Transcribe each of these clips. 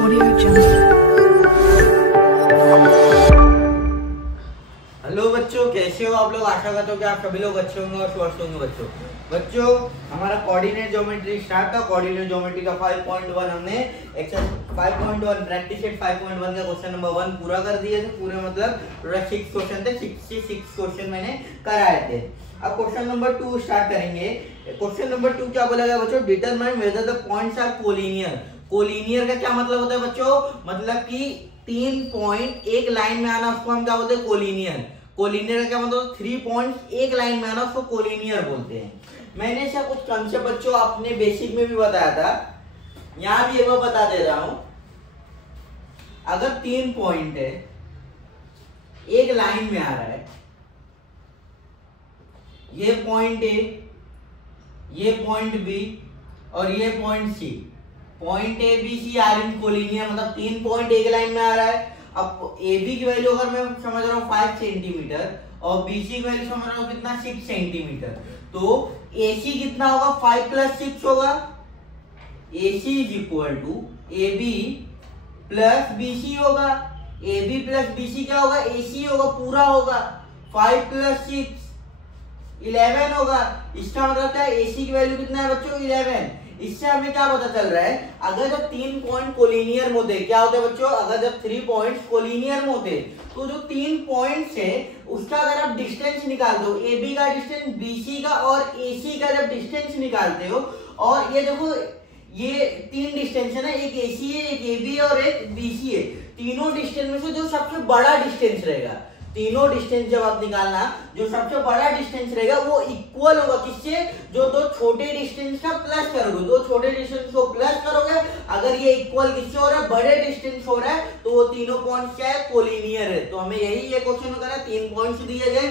Audio Jungle। Hello बच्चों, कैसे हो आप लोग। आशा करता हूँ कि आप सभी लोग अच्छे होंगे और स्वस्थ होंगे। बच्चों हमारा कोऑर्डिनेट ज्योमेट्री स्टार्ट था। कोऑर्डिनेट ज्योमेट्री का 5.1 हमने एक्सरसाइज 5.1 प्रैक्टिस सेट 5.1 का क्वेश्चन नंबर 1 पूरा कर दिए थे। पूरे मतलब 6 क्वेश्चन थे, 66 क्वेश्चन मैंने कराए थे। अब क्वेश्चन नंबर 2 स्टार्ट करेंगे। क्वेश्चन नंबर 2 क्या बोला गया बच्चों, determine whether the points are collinear. Collinear का क्या मतलब होता है बच्चों, मतलब कि 3 पॉइंट एक लाइन में आना, उसको हम क्या बोलते हैं, कोलिनियर। कोलिनियर का क्या मतलब, 3 पॉइंट्स एक लाइन में आना, उसको कोलिनियर बोलते हैं। मैंने इसका कुछ कंसेप्ट बच्चों अपने बेसिक में भी बताया था, यहां भी एक बार बता दे रहा हूं। अगर 3 पॉइंट है, एक लाइन में आ रहा है, ये पॉइंट ए, ये पॉइंट बी और ये point c. Point A B C are in collinear, मतलब 3 पॉइंट एक लाइन में आ रहा है। अब ए बी की वैल्यू अगर मैं समझ रहा हूँ 5 सेंटीमीटर और बी सी की वैल्यू समझ रहा हूँ कितना, 6 सेंटीमीटर, तो ए सी कितना होगा, 5 + 6 होगा। A C is equal to A B plus B C होगा। A B plus B C क्या होगा, ए सी होगा, पूरा होगा। 5 + 6 11 होगा। इसका मतलब क्या है, ए सी की वैल्यू कितना है बच्चों, 11। इससे हमें क्या पता चल रहा है, अगर जब 3 पॉइंट कोलिनियर होते, क्या होते हैं बच्चों, अगर जब 3 पॉइंट्स कोलिनियर होते तो जो 3 पॉइंट्स है उसका अगर आप डिस्टेंस निकाल दो, ए बी का डिस्टेंस, बी सी का और ए सी का जब डिस्टेंस निकालते हो, और ये देखो ये 3 डिस्टेंस है ना, एक ए सी है, एक ए बी है और एक बी सी है। तीनों डिस्टेंस में से जो सबसे बड़ा डिस्टेंस रहेगा, तीनों डिस्टेंस जब आप निकालना, जो सबसे बड़ा डिस्टेंस रहेगा वो इक्वल होगा किससे, जो दो छोटे डिस्टेंस का प्लस करोगे, दो छोटे डिस्टेंस को प्लस करोगे। अगर ये इक्वल किससे हो रहा है, बड़े डिस्टेंस हो रहा है, तो वो तीनों पॉइंट्स क्या है, कोलिनियर है। तो हमें यही ये क्वेश्चन होता है, 3 पॉइंट्स दिए गए,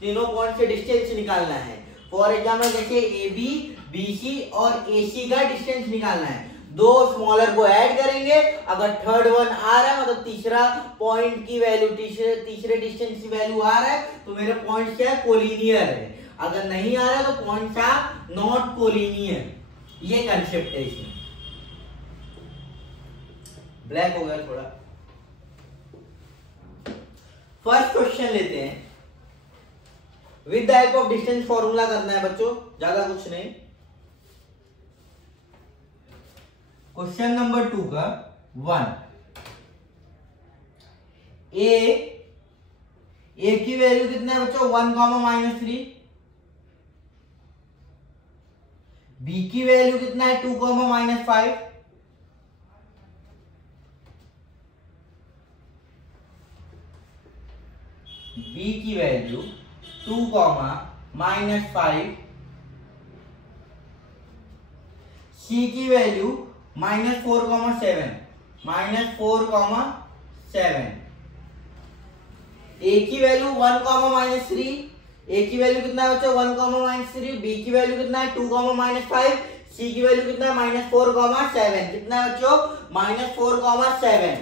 तीनों पॉइंट से डिस्टेंस निकालना है। फॉर एग्जाम्पल जैसे ए बी, बी सी और ए सी का डिस्टेंस निकालना है, दो स्मॉलर को ऐड करेंगे। अगर थर्ड वन आ रहा है, मतलब तीसरा पॉइंट की वैल्यू, तीसरे डिस्टेंस की वैल्यू आ रहा है, तो मेरे पॉइंट क्या है, कोलिनियर है। अगर नहीं आ रहा है तो पॉइंट्स आर नॉट कोलिनियर। ये कंसेप्ट है इसमें। ब्लैक हो गया थोड़ा। फर्स्ट क्वेश्चन लेते हैं। With the help of distance formula करना है बच्चों, ज्यादा कुछ नहीं। क्वेश्चन नंबर 2 का 1, ए की वैल्यू कितना है बच्चों, 1, -3। बी की वैल्यू कितना है, 2, -5। बी की वैल्यू 2, -5। सी की वैल्यू -4, -7। ए की वैल्यू 1, -3। ए की वैल्यू कितना है बच्चों, 1, -3। बी की वैल्यू कितना है, 2, -5। सी की वैल्यू कितना है, -4, 7। कितना है बच्चों, -4, 7।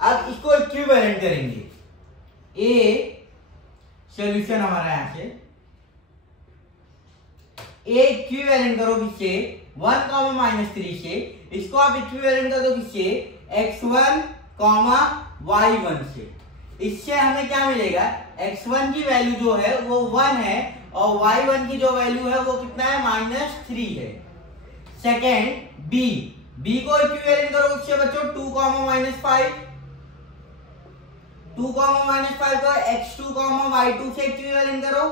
अब इसको इक्विवेलेंट करेंगे। ए सॉल्यूशन हमारा यहां से, ए इक्विवेलेंट करो किससे, 1, -3 से। इसको आप इक्विवेलेंट कर दो किससे, x1, y1 से। इससे हमें क्या मिलेगा, x1 की वैल्यू जो है वो 1 है और y1 की जो वैल्यू है वो कितना है, -3 है। सेकेंड बी को इक्विवेलेंट करो किससे बच्चों, 2, -5। 2, -5 को x2, y2 से इक्विवेलेंट करो।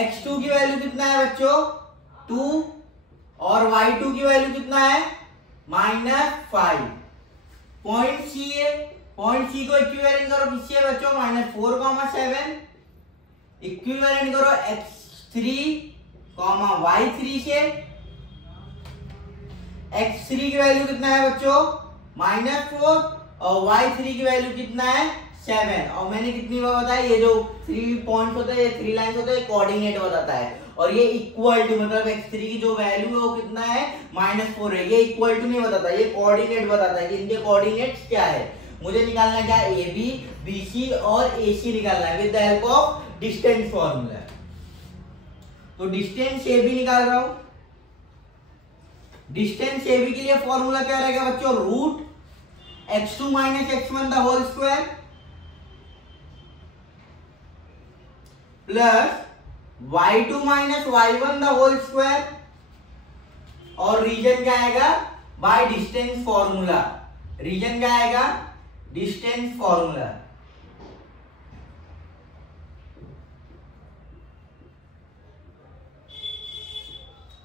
x2 की वैल्यू कितना है बच्चों, 2 और y2 की वैल्यू कितना है, -5। पॉइंट सी है, पॉइंट सी को इक्विवेलेंट करो किससे बच्चों, -4, 7। इक्विवेलेंट करो x3, y3 से। x3 की वैल्यू कितना है बच्चों, -4 और y3 की वैल्यू कितना है, 7। और मैंने कितनी बार बताया, ये जो 3 पॉइंट्स होते हैं, ये 3 लाइंस होते हैं, कोऑर्डिनेट बताता है। और ये इक्वल टू, मतलब x3 की जो वैल्यू है वो कितना है, -4 है। ये इक्वल टू नहीं बताता, ये कोऑर्डिनेट बताता है कि इनके कोऑर्डिनेट्स क्या है। मुझे निकालना क्या है, ए बी, बी सी और ए सी निकालना है with the help of distance formula. तो डिस्टेंस ए बी निकाल रहा हूं, डिस्टेंस ए बी के लिए फॉर्मूला क्या रहेगा बच्चों, root x2 minus x1 the whole square plus y2 minus y1 the whole square, और रीजन क्या आएगा, बाय डिस्टेंस फॉर्मूला। रीजन क्या आएगा, डिस्टेंस फॉर्मूला।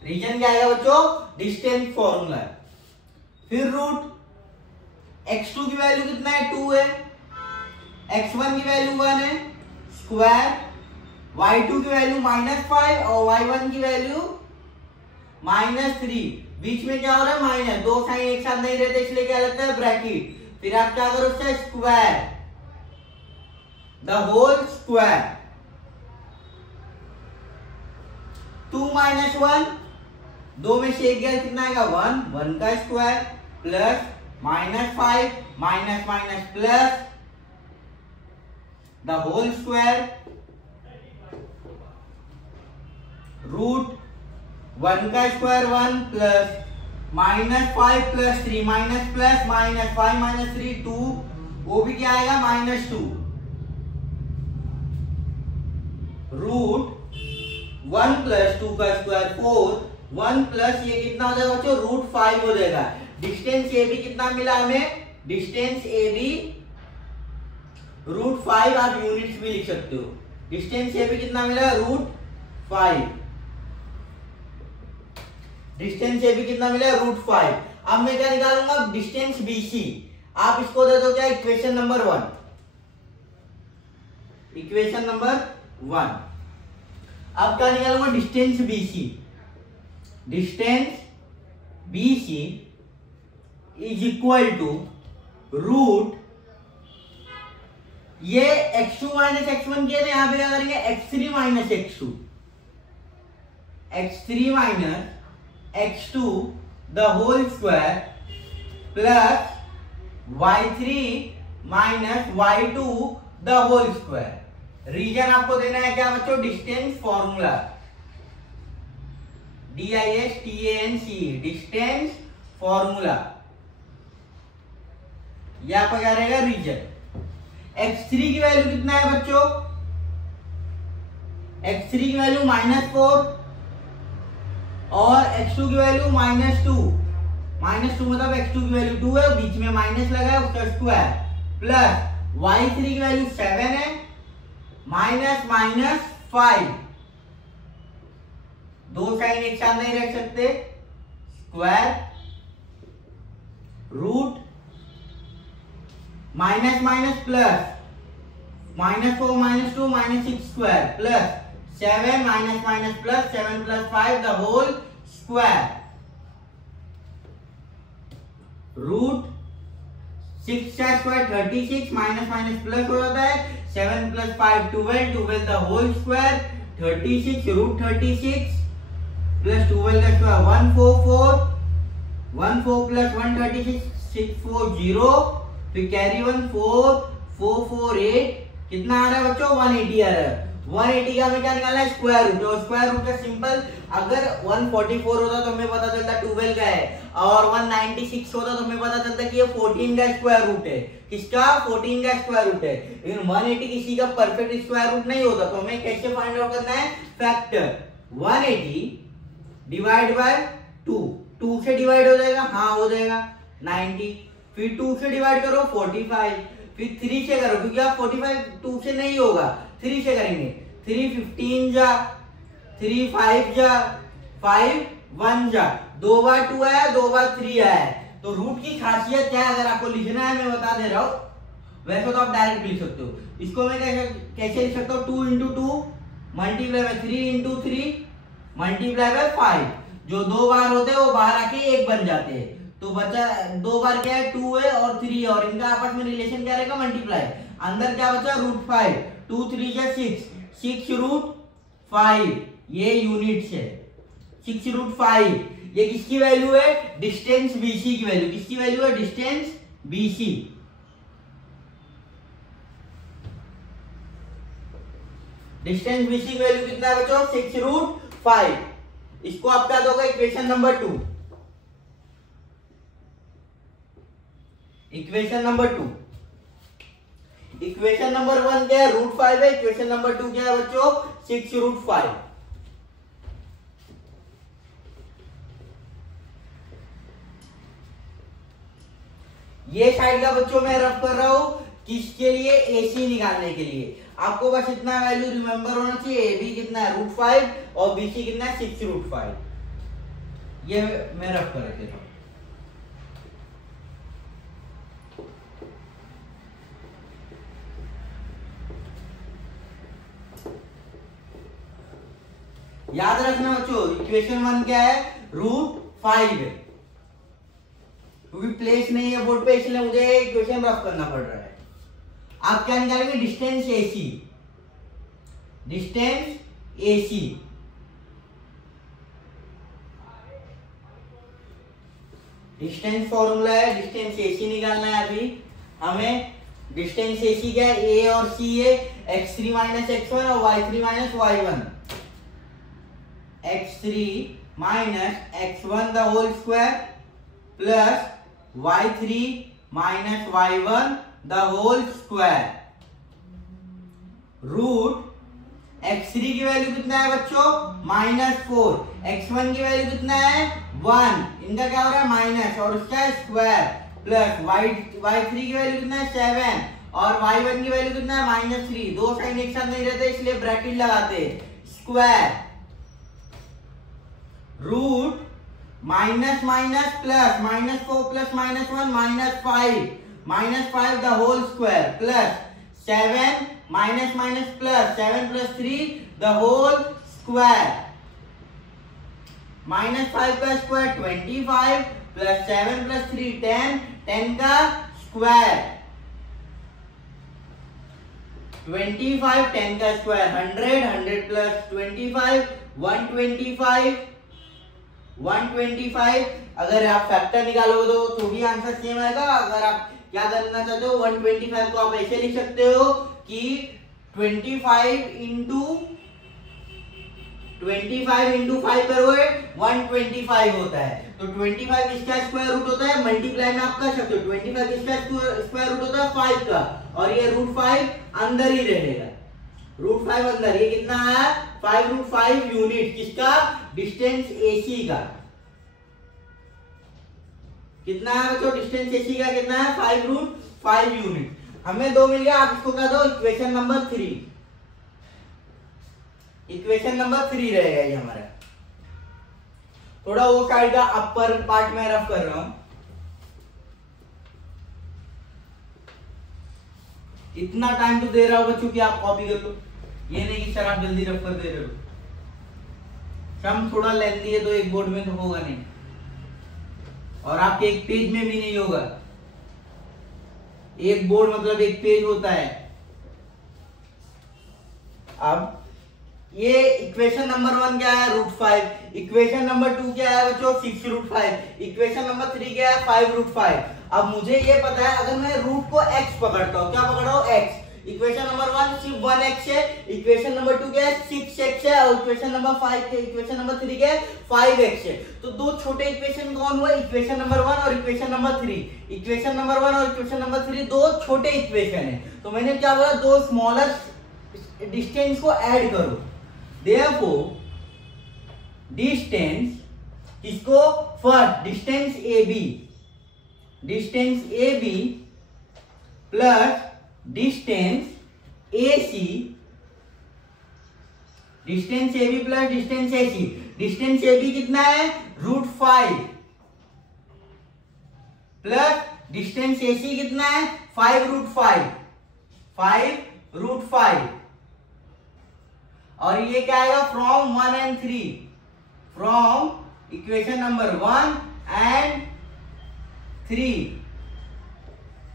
रीजन क्या आएगा बच्चों, डिस्टेंस फॉर्मूला। फिर रूट x2 की वैल्यू कितना है, 2 है, x1 की वैल्यू 1 है, स्क्वायर y2 की वैल्यू -5 और y1 की वैल्यू -3। बीच में क्या हो रहा है, माइनस, दो साइन एक साथ नहीं रहते इसलिए क्या लगता है, ब्रैकेट। फिर आप क्या करो उससे, square the whole square. 2 minus 1, दो में से एक गया कितना आएगा, 1, 1 का square plus -5 minus minus plus the whole square root 1 का square 1 plus -5 plus 3 minus plus -5 minus 3 2, वो भी क्या आएगा, -2 रूट 1 प्लस 2 का स्क्वायर 4, 1 प्लस ये कितना हो जाएगा बच्चों, रूट 5 हो जाएगा। डिस्टेंस ए बी कितना मिला हमें, डिस्टेंस ए बी रूट 5, आप यूनिट्स भी लिख सकते हो। डिस्टेंस ए बी कितना मिला, रूट 5। डिस्टेंस ए बी कितना मिला, रूट 5। अब मैं क्या निकालूंगा, डिस्टेंस बी सी। आप इसको दे दो क्या, इक्वेशन नंबर 1। Equation number 1। अब क्या निकालूंगा, distance b c. Distance b c is equal to root, ये x2 माइनस x1 किया, यहां पे क्या करेंगे, x3 minus x2, x3 minus x2 the whole square plus y3 minus y2 the whole square. Reason आपको देना है क्या बच्चों, distance formula, DISTANCE, distance formula. ये आपका क्या रहेगा, रीजन। x3 की वैल्यू कितना है बच्चों, x3 की वैल्यू -4 और x2 की वैल्यू -2। -2 मतलब x2 की वैल्यू 2 है, बीच में माइनस लगा है उसका स्क्वायर, प्लस y3 की वैल्यू 7 है, -5। दो साइन एक साथ नहीं रख सकते, square root minus minus plus -4 -2 -6 square plus 7 minus minus plus 7 plus 5 the whole square root 6 का स्क्वायर 36 माइनस माइनस प्लस हो जाता है, 7 plus 5 12 12 the whole square 36 root 36 plus 12 का स्क्वायर 144 14 प्लस 136 640, फिर कैरी 1 4 4 4 8, कितना आ रहा है बच्चों, 180 आ रहा है। 180 का हमें क्या निकालना है, स्क्वायर रूट। और स्क्वायर रूट का सिंपल, अगर 144 होता तो हमें पता चलता 12 का है, और 196 होता तो हमें पता चलता कि ये 14 का स्क्वायर रूट है। किसका, 14 का स्क्वायर रूट है। लेकिन 180 किसी का परफेक्ट स्क्वायर रूट नहीं होता, तो हमें कैसे फाइंड आउट करना है, फैक्टर 180 डिवाइड बाय 2, 2 से डिवाइड हो जाएगा, हाँ हो जाएगा 90, फिर 2 से डिवाइड करो 45, फिर 3 से करो, क्योंकि आप 45 2 से नहीं होगा, 3 से करेंगे, 3 15 जा, 3 5 जा, 5 1 जा, 2 बार 2 आया, 2 बार 3 आया। तो रूट की खासियत क्या है, अगर आपको लिखना है मैं बता दे रहा हूं, वैसे तो आप डायरेक्ट लिख सकते हो। इसको मैं कैसे लिख सकता हूँ, 2 into 2 multiply by 3 into 3 multiply by 5, जो 2 बार होते हैं वो बाहर आके 1 बन जाते हैं। तो बचा 2 बार क्या है, 2 है और 3 है, और इनका आपस में रिलेशन क्या रहेगा, मल्टीप्लाई। अंदर क्या बचा, रूट 5, 2 3 जा 6, 6 रूट 5, ये यूनिट्स है, 6 रूट 5। ये किसकी वैल्यू है, डिस्टेंस बीसी की वैल्यू। किसकी वैल्यू है, डिस्टेंस बीसी। डिस्टेंस बीसी की वैल्यू कितना है बच्चों, 6 रूट 5। इसको आप क्या दोगे, equation number 2। Equation number 2। Equation number 1 क्या है, √5 है। इक्वेशन नंबर 2 क्या है बच्चों, 6√5। ये साइड का बच्चों मैं रफ कर रहा हूं किसके लिए, AC निकालने के लिए। आपको बस इतना वैल्यू रिमेंबर होना चाहिए, AB कितना है √5 और BC कितना है 6√5। ये मैं रफ कर देता हूं। याद रखना बच्चों, इक्वेशन 1 क्या है, √5 है। क्योंकि प्लेस नहीं है बोर्ड पे, इसलिए मुझे इक्वेशन रफ करना पड़ रहा है। आप क्या निकालेंगे, distance AC। Distance AC distance formula है, डिस्टेंस AC निकालना है अभी हमें। डिस्टेंस AC क्या है, A और C है, x3 माइनस x1 और y3 minus y1। x3 minus x1 the whole square plus y3 minus y1 the whole square. Root x3 की वैल्यू कितना है बच्चों, -4। x1 की वैल्यू कितना है 1, इनका क्या हो रहा है माइनस, और उसका स्क्वायर प्लस y3 की वैल्यू कितना है 7 और y1 की वैल्यू कितना है -3। दो साइन एक साथ नहीं रहते इसलिए ब्रैकेट लगाते, square root minus minus plus -4 plus -1 -5 the whole square plus 7 minus minus plus 7 plus 3 the whole square. -5 का स्क्वायर 25 प्लस 7 प्लस 3 10 का स्क्वायर 25, 10 का स्क्वायर 100 प्लस 25 125। अगर आप फैक्टर निकालोगे तो भी आंसर सेम आएगा। अगर आप क्या करना चाहते हो, 125 को आप ऐसे लिख सकते हो कि 25 इंटू 5 करोगे 125 होता है। तो 25 किसका स्क्वायर रूट होता है, मल्टीप्लाई में आप कर सकते हो। 25 किसका स्क्वायर रूट होता है 5 का, और ये √5 अंदर ही रहेगा। √5 अंदर, ये कितना है 5√5 यूनिट किसका, डिस्टेंस AC का। कितना है बच्चों, डिस्टेंस AC का कितना है 5√5 यूनिट। हमें 2 मिल गया, आप इसको कह दो इक्वेशन नंबर 3। इक्वेशन नंबर 3 रहेगा ये हमारा। थोड़ा वो साइड का अपर पार्ट में रफ कर रहा हूं। इतना टाइम तो दे रहा हूं बच्चों कि आप कॉपी कर लो, ये नहीं कि सर आप जल्दी रफ कर दे रहे हो। सम थोड़ा लेंथी है तो एक बोर्ड में तो होगा नहीं, और आपके एक पेज में भी नहीं होगा। एक बोर्ड मतलब एक पेज होता है। अब ये इक्वेशन नंबर 1 क्या है √5, इक्वेशन नंबर 2 क्या है बच्चों 6√5, इक्वेशन नंबर 3 क्या है 5√5। अब मुझे ये पता है, अगर मैं रूट को x पकड़ता हूँ, क्या पकड़ रहा हूँ x। इक्वेशन नंबर 1 सिर्फ 1x है, इक्वेशन नंबर 2 क्या है 6x है, और इक्वेशन नंबर 5 इक्वेशन नंबर 3 क्या है 5x है। तो दो छोटे इक्वेशन कौन हुआ, इक्वेशन नंबर 1 और इक्वेशन नंबर 3। इक्वेशन नंबर 1 और इक्वेशन नंबर 3 दो छोटे इक्वेशन है। तो मैंने क्या बोला, दो स्मॉलर डिस्टेंस को ऐड करो। Therefore, डिस्टेंस किसको, first distance AB plus distance AC, distance AB plus distance AC। Distance AB कितना है √5 प्लस डिस्टेंस AC कितना है 5√5 और ये क्या आएगा from 1 and 3, from equation number 1 and 3,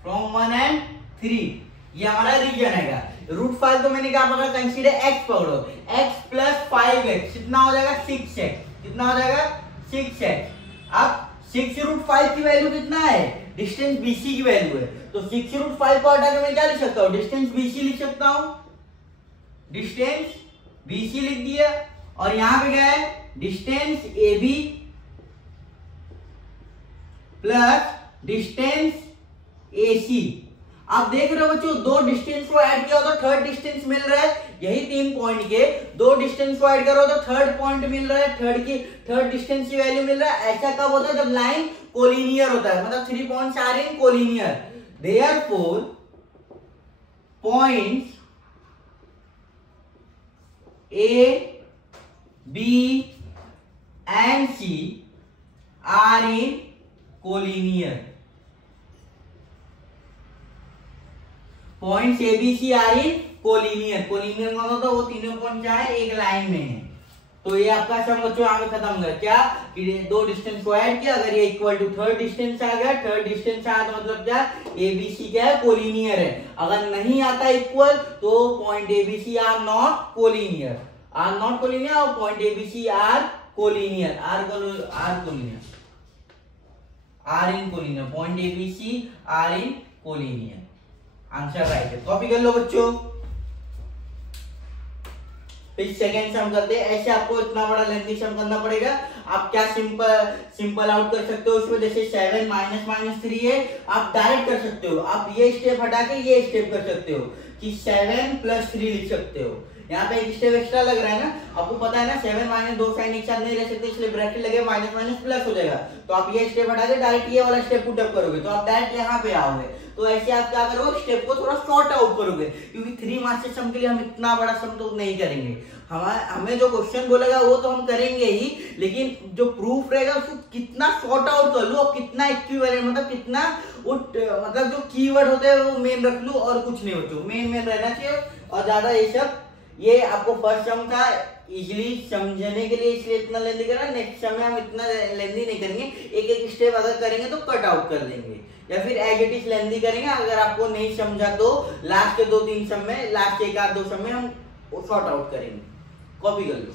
from 1 and 3। ये हमारा रीजन है। √5 तो मैंने क्या पकड़ा, कंसीडर x पकड़ो, x प्लस 5x कितना हो जाएगा 6x, कितना हो जाएगा 6x। अब 6√5 की वैल्यू कितना है, डिस्टेंस BC की वैल्यू है। तो 6√5 को हटा के मैं क्या लिख सकता हूँ, डिस्टेंस BC लिख सकता हूँ। डिस्टेंस BC लिख दिया, और यहां पे क्या है distance AB plus distance AC। आप देख रहे हो बच्चों, दो डिस्टेंस को ऐड किया तो थर्ड डिस्टेंस मिल रहा है, यही 3 पॉइंट के दो डिस्टेंस को ऐड करो तो थर्ड पॉइंट मिल रहा है, थर्ड डिस्टेंस की वैल्यू मिल रहा है। ऐसा कब होता है? जब लाइन कोलिनियर होता है, मतलब 3 points are in collinear. Therefore points A, B and C are in collinear. Points a B C are in collinear. Collinear का मतलब वो तीनों पॉइंट क्या है? एक लाइन में है। तो ये आपका सम बच्चों यहाँ पे खत्म कर क्या कि दो डिस्टेंस को ऐड किया, अगर ये इक्वल टू थर्ड डिस्टेंस आ गया, थर्ड डिस्टेंस आया तो मतलब क्या ए बी सी क्या है? कोलिनियर है। अगर नहीं आता इक्वल तो point A B C are not collinear, और point A B C are collinear, are in collinear, point A B C are in collinear. Answer right है, कॉपी कर लो बच्चों। फिर सेकेंड सम करते हैं। ऐसे आपको इतना बड़ा लेंथी सम करना पड़ेगा। आप क्या सिंपल आउट कर सकते हो उसमें, जैसे 7 माइनस 3 है, आप डायरेक्ट कर सकते हो। आप ये स्टेप हटा के ये स्टेप कर सकते हो कि 7 + 3 लिख सकते हो। यहाँ पे एक स्टेप एक्स्ट्रा लग रहा है ना, आपको पता है ना 7 माइनस 2 साइन एक साथ नहीं रह सकते, इसलिए ब्रैकेट लगे माइनस माइनस प्लस हो जाएगा। तो आप ये स्टेप हटा के डायरेक्ट ये वाला स्टेप पुट अप करोगे तो आप डायरेक्ट यहाँ पे आओगे। तो ऐसे आप क्या करोगे, स्टेप को थोड़ा शॉर्ट आउट करोगे, क्योंकि 3 मार्क्स के सम के लिए हम इतना बड़ा सम तो नहीं करेंगे। हमें जो क्वेश्चन बोलेगा वो तो हम करेंगे ही, लेकिन जो प्रूफ रहेगा उसको कितना शॉर्ट आउट कर लूं और कितना इक्विवेलेंट, मतलब कितना मतलब जो कीवर्ड होते हैं वो मेन रख लूं और कुछ नहीं हो, मेन रहना चाहिए। और ज्यादा ये सब, ये आपको फर्स्ट सम था इजीली समझने के लिए, इसलिए इतना लेंदी करा। नेक्स्ट सम में हम इतना लेंदी नहीं करेंगे, एक एक स्टेप अगर करेंगे तो कट आउट कर देंगे, या फिर एज इट इज लेंदी करेंगे। अगर आपको नहीं समझा तो लास्ट के 2-3 सम में, लास्ट 1-2 सम में हम शॉर्ट आउट करेंगे। कॉपी कर लो।